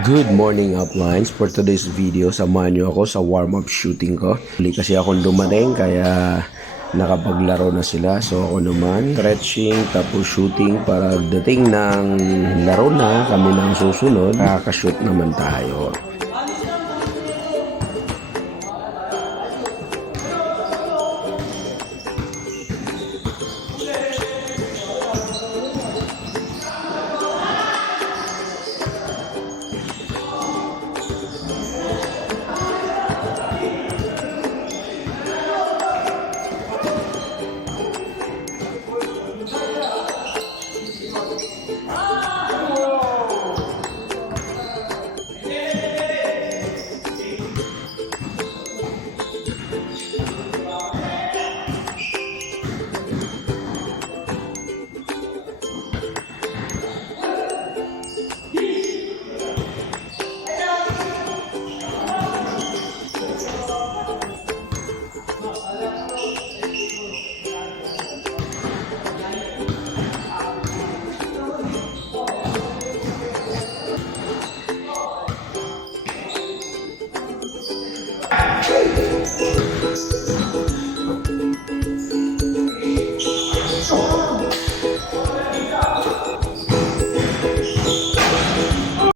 Good morning uplines. For today's video, samahan nyo ako sa warm-up shooting ko. Huli kasi akong dumating kaya nakapaglaro na sila. So ako naman, stretching tapos shooting para dating ng laro na kami nang susunod, kakashoot naman tayo.